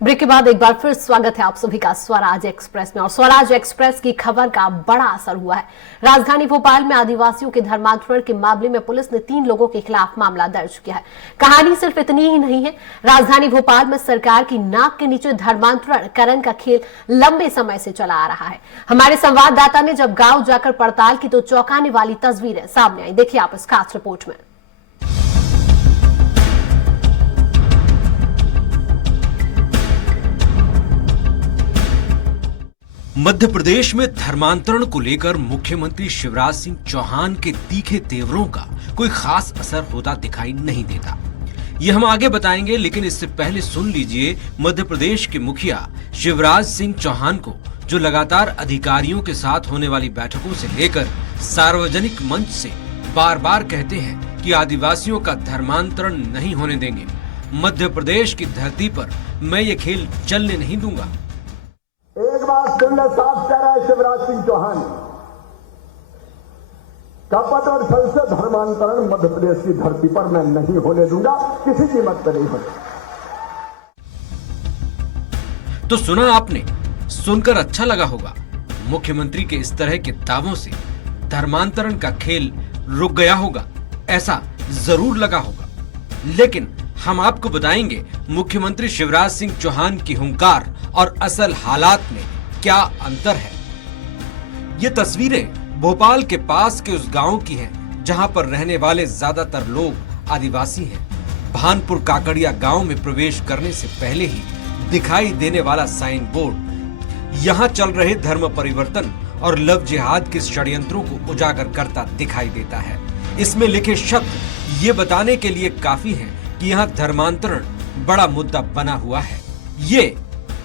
Break के बाद एक बार फिर स्वागत है आप सभी का स्वराज एक्सप्रेस में। और स्वराज एक्सप्रेस की खबर का बड़ा असर हुआ है। राजधानी भोपाल में आदिवासियों के धर्मांतरण के मामले में पुलिस ने 3 लोगों के खिलाफ मामला दर्ज किया है। कहानी सिर्फ इतनी ही नहीं है। राजधानी भोपाल में सरकार की नाक के नीचे धर्मांतरण करण का खेल लंबे समय से चला आ रहा है। हमारे संवाददाता ने जब गाँव जाकर पड़ताल की तो चौंकाने वाली तस्वीरें सामने आई। देखिए आप इस खास रिपोर्ट में। मध्य प्रदेश में धर्मांतरण को लेकर मुख्यमंत्री शिवराज सिंह चौहान के तीखे तेवरों का कोई खास असर होता दिखाई नहीं देता। ये हम आगे बताएंगे, लेकिन इससे पहले सुन लीजिए मध्य प्रदेश के मुखिया शिवराज सिंह चौहान को, जो लगातार अधिकारियों के साथ होने वाली बैठकों से लेकर सार्वजनिक मंच से बार बार कहते हैं कि आदिवासियों का धर्मांतरण नहीं होने देंगे। मध्य प्रदेश की धरती पर मैं ये खेल चलने नहीं दूंगा। एक बात फिर मैं साफ कह रहा है शिवराज सिंह चौहान, कपट और छल से धर्मांतरण मध्य प्रदेश की धरती पर मैं नहीं होने दूंगा, किसी कीमत पर नहीं होने। तो सुना आपने, सुनकर अच्छा लगा होगा। मुख्यमंत्री के इस तरह के दावों से धर्मांतरण का खेल रुक गया होगा, ऐसा जरूर लगा होगा। लेकिन हम आपको बताएंगे मुख्यमंत्री शिवराज सिंह चौहान की हुंकार और असल हालात में क्या अंतर है। ये तस्वीरें भोपाल के पास के उस गांव की हैं जहां पर रहने वाले ज्यादातर लोग आदिवासी हैं। भानपुर काकड़िया गांव में प्रवेश करने से पहले ही दिखाई देने वाला साइन बोर्ड यहां चल रहे धर्म परिवर्तन और लव जिहाद के षड्यंत्रों को उजागर करता दिखाई देता है। इसमें लिखे शब्द ये बताने के लिए काफी हैं कि यहाँ धर्मांतरण बड़ा मुद्दा बना हुआ है। ये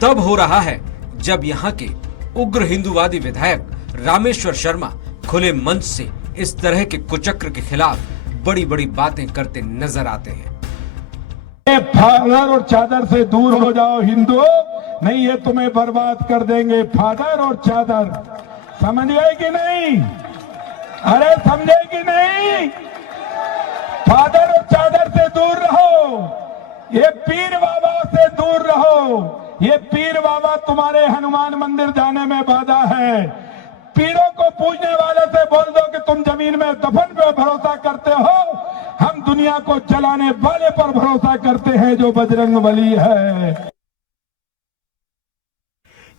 तब हो रहा है जब यहाँ के उग्र हिंदूवादी विधायक रामेश्वर शर्मा खुले मंच से इस तरह के कुचक्र के खिलाफ बड़ी बड़ी बातें करते नजर आते हैं। फादर और चादर से दूर हो जाओ हिंदुओं, नहीं ये तुम्हें बर्बाद कर देंगे। फादर और चादर, समझ गए कि नहीं? अरे समझे कि नहीं? फादर और चादर से दूर रहो, ये पीर बाबा से दूर रहो। ये पीर बाबा तुम्हारे हनुमान मंदिर जाने में बाधा है। पीरों को पूजने वाले से बोल दो कि तुम जमीन में दफन पे भरोसा करते हो, हम दुनिया को चलाने वाले पर भरोसा करते हैं जो बजरंगबली है।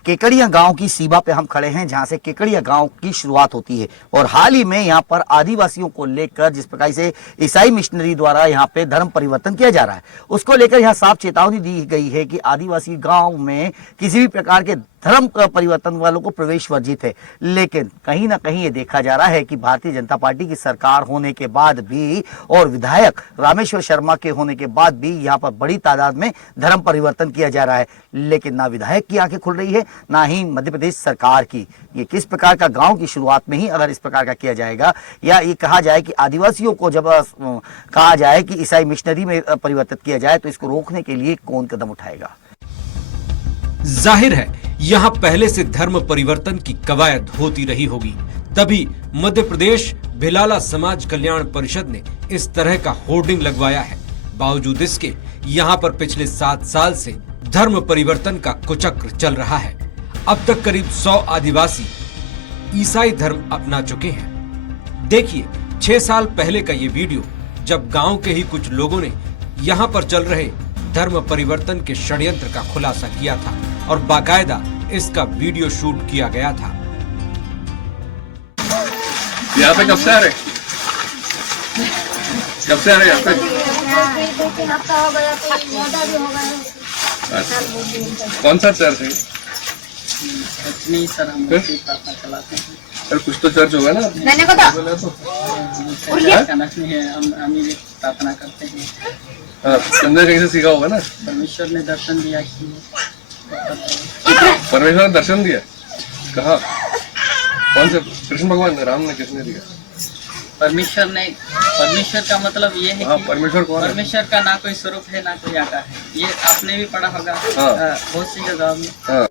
केकड़िया गांव की सीमा पे हम खड़े हैं, जहां से केकड़िया गांव की शुरुआत होती है। और हाल ही में यहां पर आदिवासियों को लेकर जिस प्रकार से ईसाई मिशनरी द्वारा यहां पे धर्म परिवर्तन किया जा रहा है, उसको लेकर यहां साफ चेतावनी दी गई है कि आदिवासी गांव में किसी भी प्रकार के धर्म परिवर्तन वालों को प्रवेश वर्जित है। लेकिन कहीं ना कहीं ये देखा जा रहा है कि भारतीय जनता पार्टी की सरकार होने के बाद भी और विधायक रामेश्वर शर्मा के होने के बाद भी यहाँ पर बड़ी तादाद में धर्म परिवर्तन किया जा रहा है। लेकिन ना विधायक की आंखें खुल रही है, ना ही मध्य प्रदेश सरकार की। ये किस प्रकार का गांव की शुरुआत में ही अगर इस प्रकार का किया जाएगा, या ये कहा जाए कि आदिवासियों को जब कहा जाए कि ईसाई मिशनरी में परिवर्तित किया जाए, तो इसको रोकने के लिए कौन कदम उठाएगा? जाहिर है यहाँ पहले से धर्म परिवर्तन की कवायद होती रही होगी, तभी मध्य प्रदेश भिलाला समाज कल्याण परिषद ने इस तरह का होर्डिंग लगवाया है। बावजूद इसके यहाँ पर पिछले 7 साल से धर्म परिवर्तन का कुचक्र चल रहा है। अब तक करीब 100 आदिवासी ईसाई धर्म अपना चुके हैं। देखिए 6 साल पहले का ये वीडियो, जब गांव के ही कुछ लोगों ने यहाँ पर चल रहे धर्म परिवर्तन के षड्यंत्र का खुलासा किया था और बाकायदा इसका वीडियो शूट किया गया था। यहाँ पे कब से आ रहे? कब से आ रहे यहाँ पे? कौन सा चर्च है? नहीं सर, हम प्रार्थना चलाते हैं। सर कुछ तो चर्च होगा ना? मैंने कहा नहीं है, हम भी प्रार्थना करते हैं। तुमने कहीं से सीखा होगा ना? परमेश्वर ने दर्शन दिया कि परमेश्वर ने दर्शन दिया? कहाँ? कौन से? कृष्ण भगवान ने? राम ने? किसने दिया? परमेश्वर का मतलब ये है कि परमेश्वर कौन है? परमेश्वर का ना कोई स्वरूप है ना कोई आकार है। ये आपने भी पढ़ा होगा बहुत सी जगह में।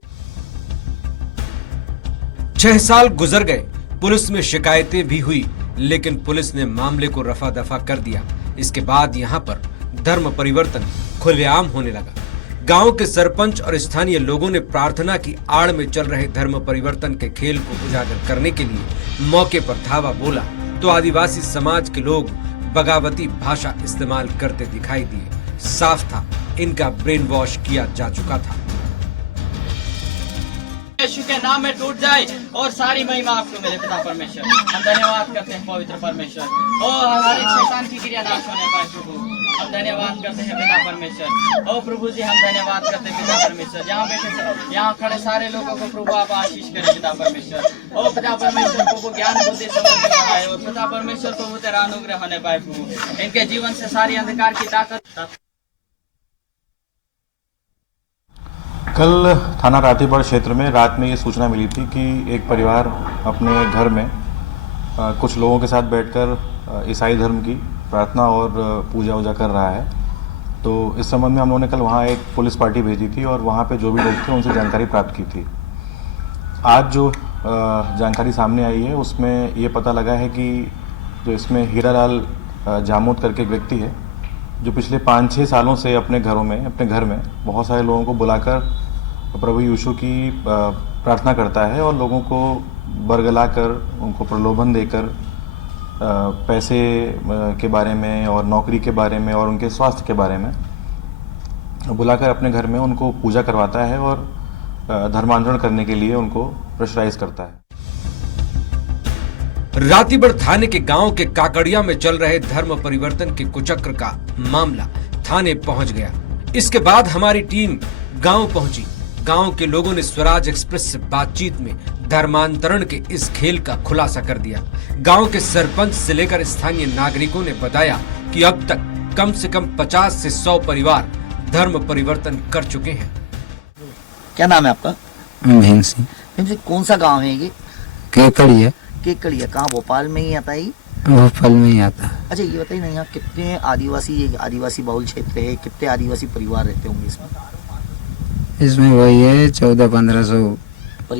6 साल गुजर गए, पुलिस में शिकायतें भी हुई, लेकिन पुलिस ने मामले को रफा दफा कर दिया। इसके बाद यहाँ पर धर्म परिवर्तन खुलेआम होने लगा। गांव के सरपंच और स्थानीय लोगों ने प्रार्थना की आड़ में चल रहे धर्म परिवर्तन के खेल को उजागर करने के लिए मौके पर धावा बोला तो आदिवासी समाज के लोग बगावती भाषा इस्तेमाल करते दिखाई दिए। साफ था इनका ब्रेन वॉश किया जा चुका था। यीशु के नाम में टूट जाए और सारी महिमा आपको मेरे पिता परमेश्वर। हम धन्यवाद करते हैं पवित्र परमेश्वर और हमारे शैतान की क्रिया नाश होने पाए प्रभु। हम धन्यवाद करते हैं पिता परमेश्वर। ओ प्रभु जी हम धन्यवाद करते हैं पिता परमेश्वर। यहाँ बैठे यहाँ खड़े सारे लोगों को प्रभु आप आशीष करें पिता परमेश्वर। ओ पिता परमेश्वर प्रभु ज्ञान बुद्धि समझ पाए और पिता परमेश्वर प्रभु तेरा अनुग्रह होने पाए प्रभु। इनके जीवन से सारी अंधकार की ताकत। कल थाना रातीबाड़ क्षेत्र में रात में ये सूचना मिली थी कि एक परिवार अपने घर में कुछ लोगों के साथ बैठकर ईसाई धर्म की प्रार्थना और पूजा वूजा कर रहा है। तो इस संबंध में हम लोगों ने कल वहाँ एक पुलिस पार्टी भेजी थी और वहाँ पे जो भी लोग थे उनसे जानकारी प्राप्त की थी। आज जो जानकारी सामने आई है उसमें ये पता लगा है कि जो इसमें हीरालाल जामोद करके एक व्यक्ति है जो पिछले 5-6 सालों से अपने घर में बहुत सारे लोगों को बुलाकर प्रभु यीशु की प्रार्थना करता है और लोगों को बरगलाकर उनको प्रलोभन देकर पैसे के बारे में और नौकरी के बारे में और उनके स्वास्थ्य के बारे में बुलाकर अपने घर में उनको पूजा करवाता है और धर्मांतरण करने के लिए उनको प्रेशराइज करता है। रातीबड़ थाने के गांव के काकड़िया में चल रहे धर्म परिवर्तन के कुचक्र का मामला थाने पहुंच गया। इसके बाद हमारी टीम गांव पहुंची। गांव के लोगों ने स्वराज एक्सप्रेस से बातचीत में धर्मांतरण के इस खेल का खुलासा कर दिया। गांव के सरपंच से लेकर स्थानीय नागरिकों ने बताया कि अब तक कम से कम 50 से 100 परिवार धर्म परिवर्तन कर चुके हैं। क्या नाम है आपका? भीम सिंह। कौन सा गाँव है ये? केकड़िया। केकड़िया कहाँ, भोपाल में ही आता है? भोपाल में ही आता है। अच्छा ये बताइए ना, यहाँ कितने आदिवासी बहुल क्षेत्र है, कितने आदिवासी परिवार रहते होंगे इसमें? इसमें वही है 1400-1500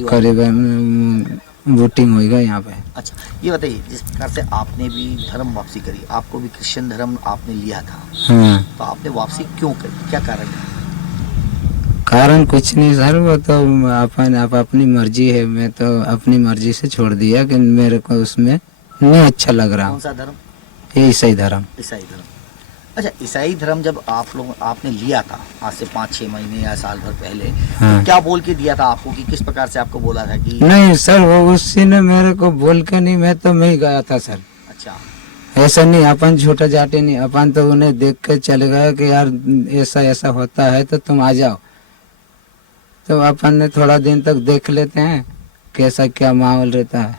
करीबन वोटिंग होगा यहाँ पे। अच्छा ये बताइए, जिस प्रकार से आपने भी धर्म वापसी करी, आपको भी क्रिश्चियन धर्म आपने लिया था, हाँ। तो आपने वापसी क्यों करी, क्या कारण है? कारण कुछ नहीं सर, वो तो अपनी मर्जी है। मैं तो अपनी मर्जी से छोड़ दिया कि मेरे को उसमें नहीं अच्छा लग रहा। कौन सा धर्म? ये ईसाई धर्म। ईसाई धर्म। अच्छा ईसाई धर्म जब आपने लिया था आज से 5-6 महीने या साल भर पहले, हाँ। तो क्या बोल के दिया था आपको, कि किस प्रकार से आपको बोला था कि? नहीं सर, वो उसी ने मेरे को बोल के नहीं, मैं ही गया था सर। अच्छा ऐसा नहीं, अपन झूठा जाटे नहीं, अपन तो उन्हें देख के चले गए कि यार ऐसा होता है तो तुम आ जाओ। तो अपन ने थोड़ा दिन तक देख लेते हैं कैसा क्या माहौल रहता है,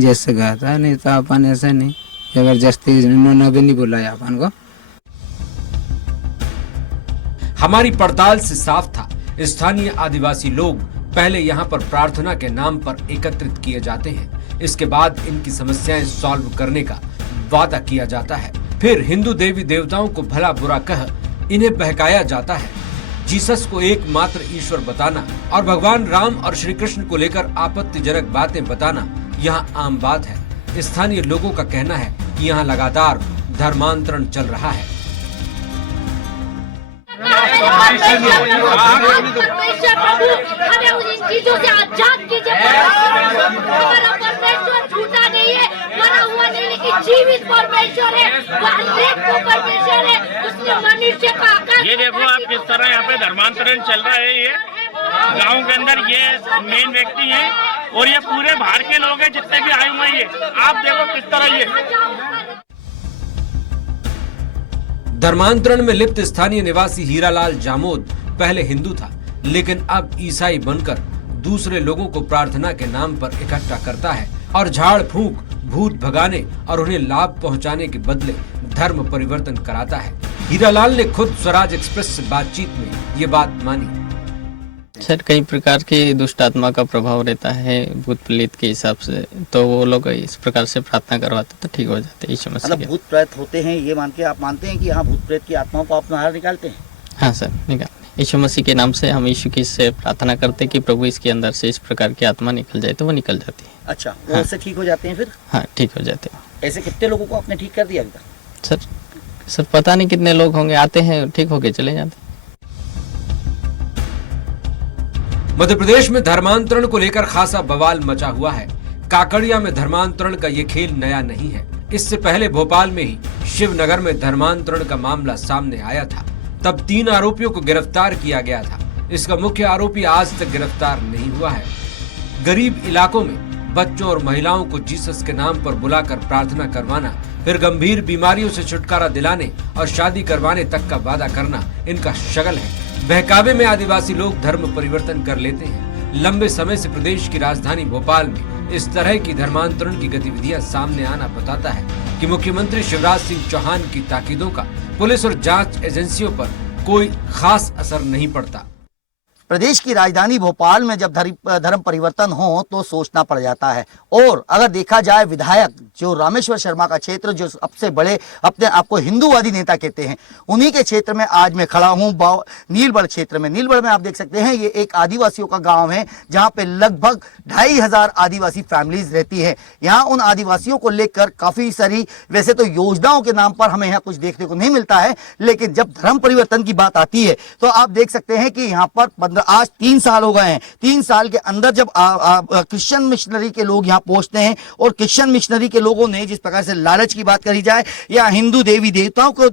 जैसे गया था। नहीं तो अपन ऐसा नहीं, जबरदस्ती उन्होंने भी नहीं बुलाया अपन को। हमारी पड़ताल से साफ था स्थानीय आदिवासी लोग पहले यहाँ पर प्रार्थना के नाम पर एकत्रित किए जाते हैं। इसके बाद इनकी समस्याएं सॉल्व करने का वादा किया जाता है। फिर हिंदू देवी देवताओं को भला बुरा कह इन्हें बहकाया जाता है। जीसस को एकमात्र ईश्वर बताना और भगवान राम और श्री कृष्ण को लेकर आपत्तिजनक बातें बताना यहाँ आम बात है। स्थानीय लोगों का कहना है कि यहाँ लगातार धर्मांतरण चल रहा है। परमेश्वर प्रभु हमें उन चीजों से आजाद कीजिए। हमारा परमेश्वर झूठा नहीं है, मरा हुआ नहीं, लेकिन जीवित परमेश्वर है। वो हरेक को परमेश्वर है, उसने मनुष्य का आकार। ये देखो आप किस तरह यहाँ पे धर्मांतरण चल रहा है। ये गांव के अंदर ये मेन व्यक्ति है और ये पूरे बाहर के लोग हैं जितने भी आए हुए हैं। आप देखो किस तरह ये धर्मांतरण में लिप्त स्थानीय निवासी हीरालाल जामोद पहले हिंदू था, लेकिन अब ईसाई बनकर दूसरे लोगों को प्रार्थना के नाम पर इकट्ठा करता है और झाड़ फूंक, भूत भगाने और उन्हें लाभ पहुंचाने के बदले धर्म परिवर्तन कराता है। हीरालाल ने खुद स्वराज एक्सप्रेस से बातचीत में ये बात मानी। सर कई प्रकार की दुष्ट आत्मा का प्रभाव रहता है भूत प्रेत के हिसाब से, तो वो लोग इस प्रकार से प्रार्थना करवाते तो ठीक हो जाते हैं। मतलब भूत प्रेत होते हैं ये मान के आप मानते हैं कि यहाँ भूत प्रेत की आत्माओं को आप बाहर निकालते हैं? हाँ सर, निकालते। यीशु मसीह के नाम से हम यीशु की से प्रार्थना करते कि प्रभु इसके अंदर से इस प्रकार की आत्मा निकल जाए, तो वो निकल जाती है। अच्छा वो उससे ठीक हो जाते हैं फिर? हाँ ठीक हो जाते हैं। ऐसे कितने लोगों को आपने ठीक कर दिया अभी तक? सर पता नहीं कितने लोग होंगे, आते हैं ठीक होके चले जाते हैं। मध्य प्रदेश में धर्मांतरण को लेकर खासा बवाल मचा हुआ है। काकड़िया में धर्मांतरण का ये खेल नया नहीं है। इससे पहले भोपाल में ही शिवनगर में धर्मांतरण का मामला सामने आया था। तब 3 आरोपियों को गिरफ्तार किया गया था। इसका मुख्य आरोपी आज तक गिरफ्तार नहीं हुआ है। गरीब इलाकों में बच्चों और महिलाओं को जीसस के नाम पर बुलाकर प्रार्थना करवाना, फिर गंभीर बीमारियों से छुटकारा दिलाने और शादी करवाने तक का वादा करना इनका शगल है। बहकावे में आदिवासी लोग धर्म परिवर्तन कर लेते हैं। लंबे समय से प्रदेश की राजधानी भोपाल में इस तरह की धर्मांतरण की गतिविधियां सामने आना बताता है कि मुख्यमंत्री शिवराज सिंह चौहान की ताकीदों का पुलिस और जांच एजेंसियों पर कोई खास असर नहीं पड़ता। प्रदेश की राजधानी भोपाल में जब धर्म परिवर्तन हो तो सोचना पड़ जाता है। और अगर देखा जाए, विधायक जो रामेश्वर शर्मा का क्षेत्र, जो सबसे बड़े अपने आप को हिंदूवादी नेता कहते हैं, उन्हीं के क्षेत्र में आज मैं खड़ा हूं। नीलबढ़ क्षेत्र में, नीलबढ़ में आप देख सकते हैं, ये एक आदिवासियों का गांव है जहां पे लगभग 2500 आदिवासी फैमिलीज रहती है। यहाँ उन आदिवासियों को लेकर काफी सारी, वैसे तो योजनाओं के नाम पर हमें यहाँ कुछ देखने को नहीं मिलता है, लेकिन जब धर्म परिवर्तन की बात आती है तो आप देख सकते हैं कि यहाँ पर आज 3 साल हो गए हैं। 3 साल के अंदर जब क्रिश्चियन मिशनरी के लोग यहाँ पहुंचते हैं और क्रिश्चियन मिशनरी के लोगों ने, जिस प्रकार से लालच की बात करी जाए या हिंदू देवी देवताओं को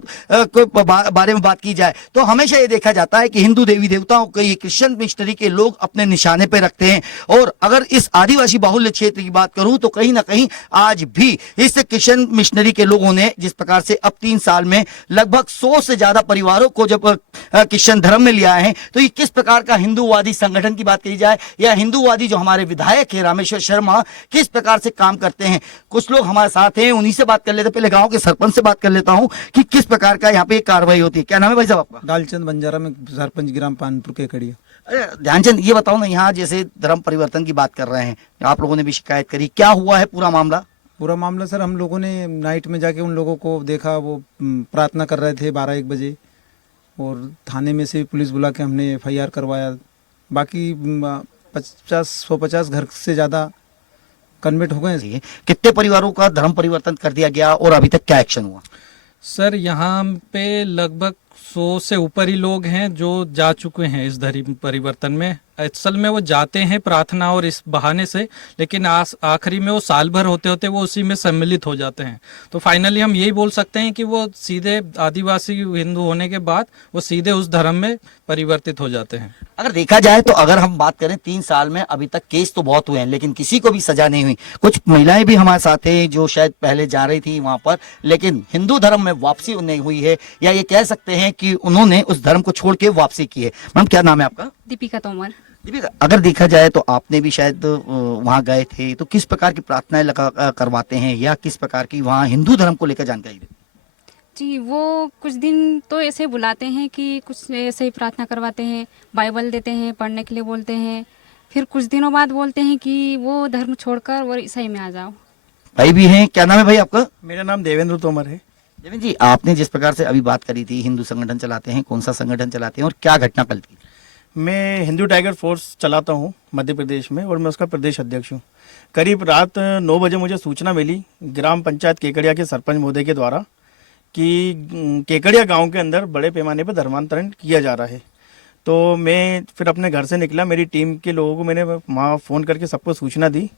बारे में बात की जाए, तो हमेशा ये देखा जाता है कि हिंदू देवी देवताओं को ये क्रिश्चियन मिशनरी के लोग अपने निशाने पे रखते हैं। और अगर इस आदिवासी बाहुल्य क्षेत्र की बात करूं तो कहीं ना कहीं आज भी इस क्रिश्चियन मिशनरी के लोगों ने, जिस प्रकार से अब 3 साल में लगभग 100 से ज्यादा परिवारों को जब क्रिश्चियन धर्म में लिया है, तो ये किस प्रकार का हिंदूवादी संगठन की बात करी जाए या हिंदूवादी जो हमारे विधायक है रामेश्वर शर्मा, किस प्रकार से काम करते हैं। कुछ लोग हमारे साथ हैं, उन्हीं से बात कर लेते हैं। पहले गांव के सरपंच से बात कर लेता हूं कि किस प्रकार का यहाँ पे कार्रवाई होती है। क्या नाम है भाई साहब आपका? दालचंद बंजारा में सरपंच ग्राम पानपुर के कड़िया। अरे ध्यानचंद, ये बताओ ना, यहाँ जैसे धर्म परिवर्तन की बात कर रहे हैं, आप लोगों ने भी शिकायत करी, क्या हुआ है पूरा मामला? पूरा मामला सर, हम लोगों ने नाइट में जाके उन लोगों को देखा, वो प्रार्थना कर रहे थे 12-1 बजे, और थाने में से पुलिस बुला के हमने FIR करवाया। बाकी 150 घर से ज्यादा कन्वर्ट हो गए। कितने परिवारों का धर्म परिवर्तन कर दिया गया और अभी तक क्या एक्शन हुआ? सर यहाँ पे लगभग 100 से ऊपर ही लोग हैं जो जा चुके हैं इस धर्म परिवर्तन में। असल में वो जाते हैं प्रार्थना और इस बहाने से, लेकिन आखिरी में वो साल भर होते होते वो उसी में सम्मिलित हो जाते हैं। तो फाइनली हम यही बोल सकते हैं कि वो सीधे आदिवासी हिंदू होने के बाद वो सीधे उस धर्म में परिवर्तित हो जाते हैं। अगर देखा जाए तो अगर हम बात करें 3 साल में अभी तक केस तो बहुत हुए हैं, लेकिन किसी को भी सजा नहीं हुई। कुछ महिलाएं भी हमारे साथ हैं जो शायद पहले जा रही थी वहां पर, लेकिन हिंदू धर्म में वापसी नहीं हुई है, या ये कह सकते हैं कि उन्होंने उस धर्म को छोड़ के वापसी की है। मैम, क्या नाम है आपका? दीपिका तोमर। दीपिका, अगर देखा जाए तो आपने भी शायद वहां गए थे, तो किस प्रकार की प्रार्थनाएं करवाते हैं या किस प्रकार की वहाँ हिंदू धर्म को लेकर जानकारी देते? जी, वो कुछ दिन तो ऐसे बुलाते हैं कि कुछ ऐसे ही प्रार्थना करवाते हैं, बाइबल देते हैं, पढ़ने के लिए बोलते हैं, फिर कुछ दिनों बाद बोलते हैं कि वो धर्म छोड़कर वो ईसाई में आ जाओ। भाई भी हैं, क्या नाम है भाई आपका? मेरा नाम देवेंद्र तोमर है। देवेंद्र जी, आपने जिस प्रकार से अभी बात करी थी, हिंदू संगठन चलाते हैं, कौन सा संगठन चलाते हैं और क्या घटना पलटी? मैं हिंदू टाइगर फोर्स चलाता हूँ मध्य प्रदेश में, और मैं उसका प्रदेश अध्यक्ष हूँ। करीब रात 9 बजे मुझे सूचना मिली ग्राम पंचायत केकड़िया के सरपंच महोदय के द्वारा कि केकड़िया गांव के अंदर बड़े पैमाने पर धर्मांतरण किया जा रहा है। तो मैं फिर अपने घर से निकला, मेरी टीम के लोगों को मैंने वहाँ फ़ोन करके सबको सूचना दी।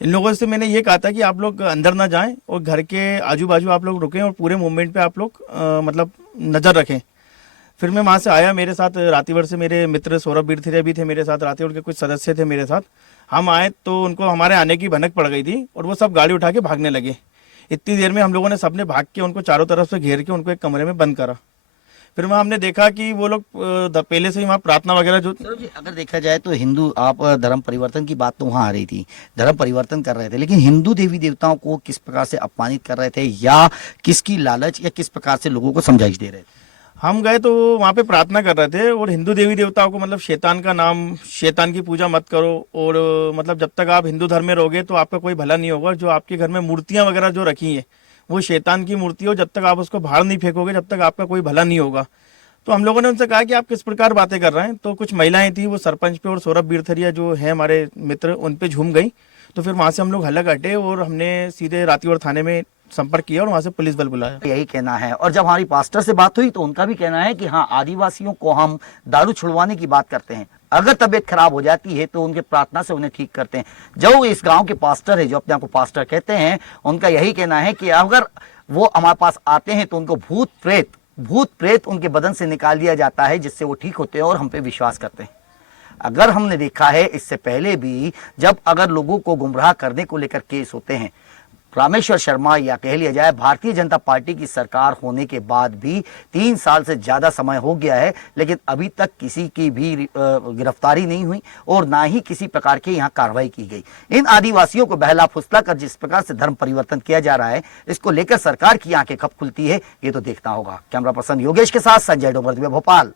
इन लोगों से मैंने ये कहा था कि आप लोग अंदर ना जाएं और घर के आजू बाजू आप लोग रुकें और पूरे मूवमेंट पे आप लोग मतलब नज़र रखें। फिर मैं वहाँ से आया, मेरे साथ रातीवर से मेरे मित्र सौरभ बीरथिरिया भी थे मेरे साथ, रातीवर के कुछ सदस्य थे मेरे साथ। हम आए तो उनको हमारे आने की भनक पड़ गई थी और वो सब गाड़ी उठा के भागने लगे। इतनी देर में हम लोगों ने सबने भाग के उनको चारों तरफ से घेर के उनको एक कमरे में बंद करा। फिर वहाँ हमने देखा कि वो लोग पहले से ही वहाँ प्रार्थना वगैरह जो, अगर देखा जाए तो हिंदू, आप धर्म परिवर्तन की बात तो वहाँ आ रही थी, धर्म परिवर्तन कर रहे थे, लेकिन हिंदू देवी देवताओं को किस प्रकार से अपमानित कर रहे थे या किसकी लालच या किस प्रकार से लोगों को समझाइश दे रहे थे? हम गए तो वहाँ पे प्रार्थना कर रहे थे और हिंदू देवी देवताओं को मतलब शैतान का नाम, शैतान की पूजा मत करो, और मतलब जब तक आप हिंदू धर्म में रहोगे तो आपका कोई भला नहीं होगा। जो आपके घर में मूर्तियाँ वगैरह जो रखी हैं वो शैतान की मूर्ति हो, जब तक आप उसको बाहर नहीं फेंकोगे जब तक आपका कोई भला नहीं होगा। तो हम लोगों ने उनसे कहा कि आप किस प्रकार बातें कर रहे हैं। तो कुछ महिलाएं थी, वो सरपंच पे और सौरभ बीरथिरिया जो है हमारे मित्र, उन पे झूम गई। तो फिर वहाँ से हम लोग हल्ला हटे और हमने सीधे रातीवर थाने में संपर्क किया और वहाँ से पुलिस बल बुलाया। यही कहना है। और जब हमारी पास्टर से बात हुई तो उनका भी कहना है कि हाँ, आदिवासियों को हम दारू छुड़वाने की बात करते हैं। अगर तबीयत खराब हो जाती है तो उनके प्रार्थना से उन्हें ठीक करते हैं। जो इस गांव के पास्टर है, जो अपने आप को पास्टर कहते हैं, उनका यही कहना है कि अगर वो हमारे पास आते हैं तो उनको भूत प्रेत उनके बदन से निकाल दिया जाता है, जिससे वो ठीक होते हैं और हम पे विश्वास करते हैं। अगर हमने देखा है इससे पहले भी, जब अगर लोगों को गुमराह करने को लेकर केस होते हैं, रामेश्वर शर्मा या कह लिया जाए भारतीय जनता पार्टी की सरकार होने के बाद भी 3 साल से ज्यादा समय हो गया है, लेकिन अभी तक किसी की भी गिरफ्तारी नहीं हुई और ना ही किसी प्रकार की यहाँ कार्रवाई की गई। इन आदिवासियों को बहला फुसला कर जिस प्रकार से धर्म परिवर्तन किया जा रहा है, इसको लेकर सरकार की आंखें कब खुलती है, ये तो देखना होगा। कैमरा पर्सन योगेश के साथ संजय डोंगरदिया, भोपाल।